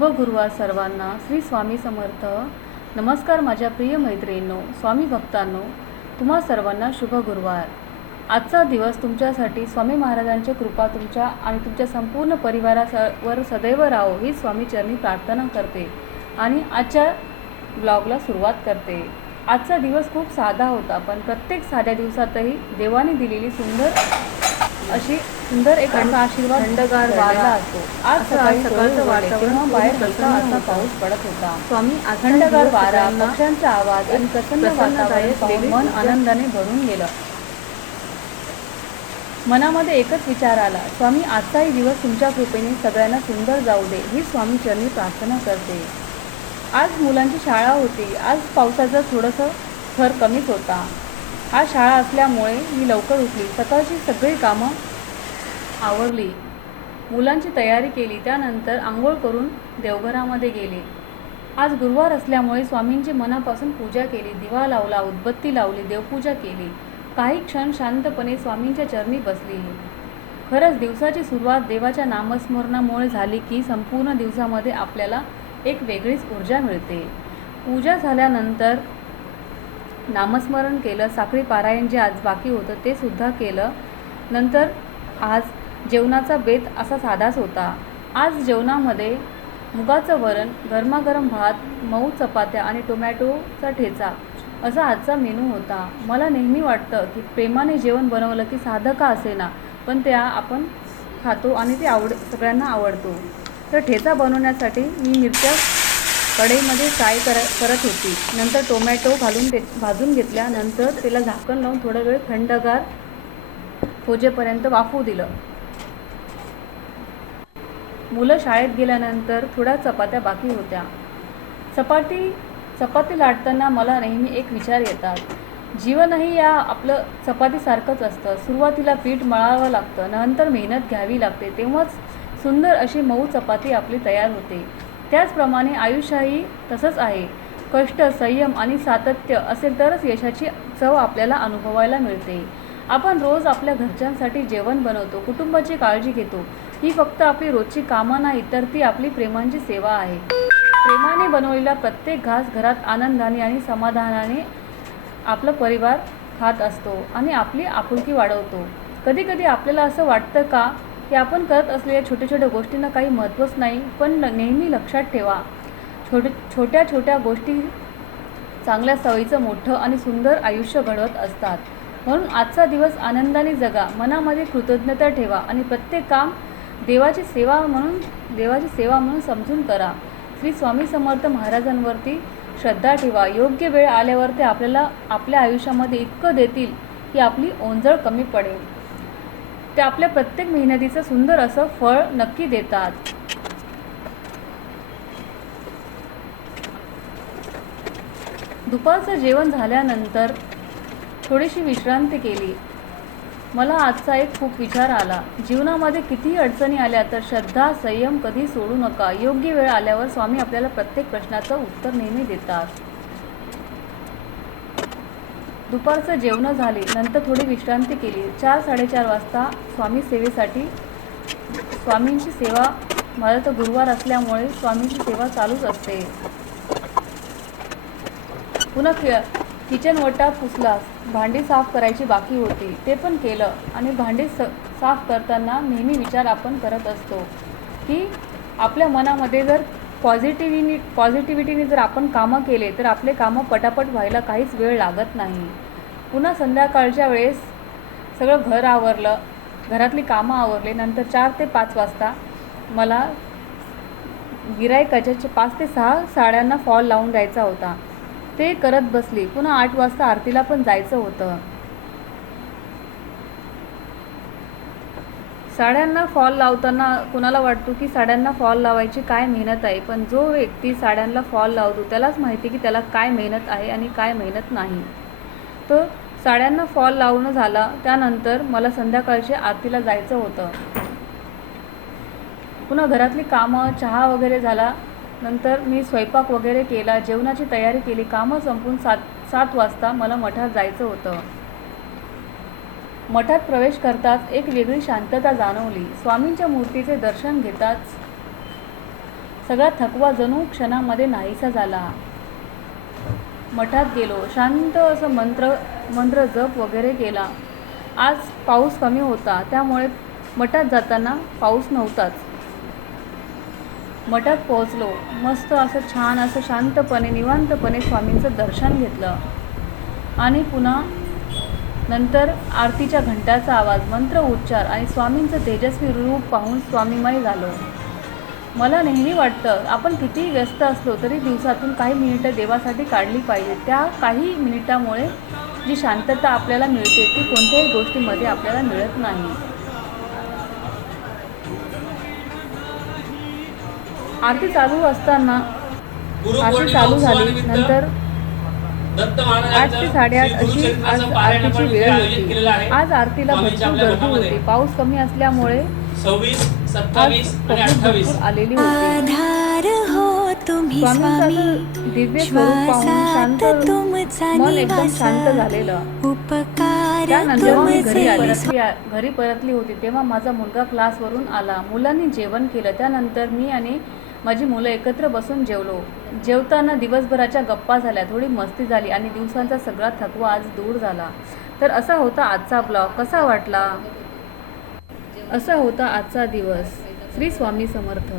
शुभ गुरुवार सर्वांना. श्री स्वामी समर्थ. नमस्कार माझ्या प्रिय मैत्रिणींनो, स्वामी भक्तांनो, तुम्हा सर्वांना शुभ गुरुवार. आजचा दिवस तुमच्यासाठी स्वामी महाराजांची कृपा तुमच्या आणि तुमच्या संपूर्ण परिवारावर सदैव राहो ही स्वामी चरणी प्रार्थना करते आणि आजच्या ब्लॉगला सुरुवात करते. आजचा दिवस खूप साधा होता, पण प्रत्येक साध्या दिवसातही देवाने दिलेली सुंदर एक आशीर्वाद थंडगार वारा असतो. आज सकाळचं वातावरण बाहेर हलका असा पाऊस पडत होता. स्वामी थंडगार वारा, पक्ष्यांचा आवाज आणि प्रसन्न वातावरण पाहून मन आनंदाने भरून गेलं. मनामध्ये एकच विचार आला, स्वामी आजचाही दिवस तुमच्या कृपेने सगळ्यांना सुंदर जाऊ दे ही स्वामी चरणी प्रार्थना करते. आज मुलांची शाळा होती. आज पावसाचं थोडंसं थर कमीच होता. आज शाळा असल्यामुळे मी लवकर उठली. सकाळची सगळी कामं आवरली, मुलांची तयारी केली. त्यानंतर आंघोळ करून देवघरामध्ये गेले. आज गुरुवार असल्यामुळे स्वामींची मनापासून पूजा केली. दिवा लावला, उदबत्ती लावली, देवपूजा केली. काही क्षण शांतपणे स्वामींच्या चरणी बसली. खरंच दिवसाची सुरुवात देवाच्या नामस्मरणामुळे झाली की संपूर्ण दिवसामध्ये आपल्याला एक वेगळीच ऊर्जा मिळते. पूजा झाल्यानंतर नामस्मरण केलं. साखळी पारायण जे आज बाकी होतं ते सुद्धा केलं. नंतर आज जेवणाचा बेत असा साधाच होता. आज जेवणामध्ये मुगाचं वरण, गरमागरम भात, मऊ चपात्या आणि टोमॅटोचा ठेचा असा आजचा मेनू होता. मला नेहमी वाटतं की प्रेमाने जेवण बनवलं की साधं का असेना, पण ते आपण खातो आणि ते सगळ्यांना आवडतो. तर ठेचा बनवण्यासाठी मी मिरच्या कढईमध्ये फ्राय करत होती. नंतर टोमॅटो घालून भाजून घेतल्यानंतर त्याला झाकण लावून थोडा वेळ थंडगार होजेपर्यंत वाफू दिलं. मुलं शाळेत गेल्यानंतर थोड्या चपात्या बाकी होत्या. चपाती लाटताना मला नेहमी एक विचार येतात. जीवनही या आपलं चपातीसारखंच असतं. सुरुवातीला पीठ मळावं लागतं, नंतर मेहनत घ्यावी लागते, तेव्हाच सुंदर अशी मऊ चपाती आपली तयार होते. त्याचप्रमाणे आयुष्यही तसंच आहे. कष्ट, संयम आणि सातत्य असेल तरच यशाची चव आपल्याला अनुभवायला मिळते. आपण रोज आपल्या घरच्यांसाठी जेवण बनवतो, कुटुंबाची काळजी घेतो. ही फक्त आपली रोजची कामं नाही, तर ती आपली प्रेमांची सेवा आहे. प्रेमाने बनवलेला प्रत्येक घास घरात आनंदाने आणि समाधानाने आपला परिवार खात असतो आणि आपली आपुलकी वाढवतो. कधी कधी आपल्याला असं वाटतं का की आपण करत असलेल्या छोट्या छोट्या गोष्टींना काही महत्त्वच नाही, पण नेहमी लक्षात ठेवा, छोट्या छोट्या गोष्टी चांगल्या सवयीचं मोठं आणि सुंदर आयुष्य घडवत असतात. म्हणून आजचा दिवस आनंदाने जगा, मनामध्ये कृतज्ञता ठेवा आणि प्रत्येक काम देवाची सेवा म्हणून समजून करा. श्री स्वामी समर्थ महाराजांवरती श्रद्धा ठेवा. योग्य वेळ आल्यावर ते आपल्याला आपल्या आयुष्यामध्ये इतकं देतील की आपली ओंजळ कमी पडेल. ते आपल्या प्रत्येक मेहनतीचं सुंदर असं फळ नक्की देतात. दुपारचं जेवण झाल्यानंतर थोडीशी विश्रांती केली. मला आजचा एक खूप विचार आला. जीवनामध्ये कितीही अडचणी आल्या तर श्रद्धा, संयम कधी सोडू नका. योग्य वेळ आल्यावर स्वामी आपल्याला प्रत्येक प्रश्नाचं उत्तर नेहमी देतात. दुपारचं जेवण झाले, नंतर थोडी विश्रांती केली. 4-4:30 वाजता स्वामींची सेवा, मला तर गुरुवार असल्यामुळे स्वामींची सेवा चालूच असते. पुन्हा किचन वटा पुसला. भांडी साफ करायची बाकी होती, ते पण केलं. आणि भांडी साफ करताना नेहमी विचार आपण करत असतो की आपल्या मनामध्ये जर पॉझिटिव्हिटीने जर आपण कामं केले तर आपले कामं पटापट व्हायला काहीच वेळ लागत नाही. पुन्हा संध्याकाळच्या वेळेस सगळं घर आवरलं, घरातली कामं आवरले. नंतर 4 ते 5 वाजता मला गिऱ्हाईकाच्या 5 ते 6 साड्यांना फॉल लावून द्यायचा होता, ते करत बसली. पुन्हा 8 वाजता आरतीला पण जायचं होतं. साड्यांना फॉल लावताना कुणाला वाटतो की साड्यांना फॉल लावायची काय मेहनत आहे, पण जो व्यक्ती साड्यांना फॉल लावतो त्यालाच माहिती की त्याला काय मेहनत आहे आणि काय मेहनत नाही. तर साड्यांना फॉल लावणं झाला. त्यानंतर मला संध्याकाळच्या आरतीला जायचं होतं. पुन्हा घरातली कामं, चहा वगैरे झाला. नंतर मी स्वयंपाक वगैरे केला, जेवणाची तयारी केली. कामं संपून 7 वाजता मला मठात जायचं होतं. मठात प्रवेश करताच एक वेगळी शांतता जाणवली. स्वामींच्या मूर्तीचे दर्शन घेताच सगळा थकवा जणू क्षणामध्ये नाहीसा झाला. मठात गेलो. शांत असं मंत्र जप वगैरे केला. आज पाऊस कमी होता, त्यामुळे मठात जाताना पाऊस नव्हताच. मठात पोहोचलो. मस्त असं छान असं शांतपणे निवांतपणे स्वामींचं दर्शन घेतलं आणि पुन्हा नंतर आरतीच्या घंटाचा आवाज, मंत्र उच्चार आणि स्वामींचं तेजस्वी रूप पाहून स्वामीमय झालो. मला नेहमी वाटतं आपण कितीही व्यस्त असलो तरी दिवसातून काही मिनिटं देवासाठी काढली पाहिजे. त्या काही मिनिटामुळे जी शांतता आपल्याला मिळते ती कोणत्याही गोष्टीमध्ये आपल्याला मिळत नाही. आरती चालू झाली. नंतर 8 ते 8:30 अशी आज आरतीची वेळ होती. आज आरतीला भरपूर गर्दी होती. पाऊस कमी असल्यामुळे 26, 27 आणि पब्लिक 28 भरपूर आलेली होती. स्वामींचं असं दिव्य स्वरूप पाहून मन एकदम शांत झालेलं. त्यानंतर मी घरी परतली होती तेव्हा माझा मुलगा क्लासवरून आला. मुलांनी जेवण केलं. त्यानंतर मी आणि माझी मुलं एकत्र बसून जेवलो. जेवताना दिवसभराच्या गप्पा झाल्या, थोडी मस्ती झाली आणि दिवसांचा सगळा थकवा आज दूर झाला. तर असा होता आजचा ब्लॉग. कसा वाटला? असा होता आजचा दिवस. श्री स्वामी समर्थ.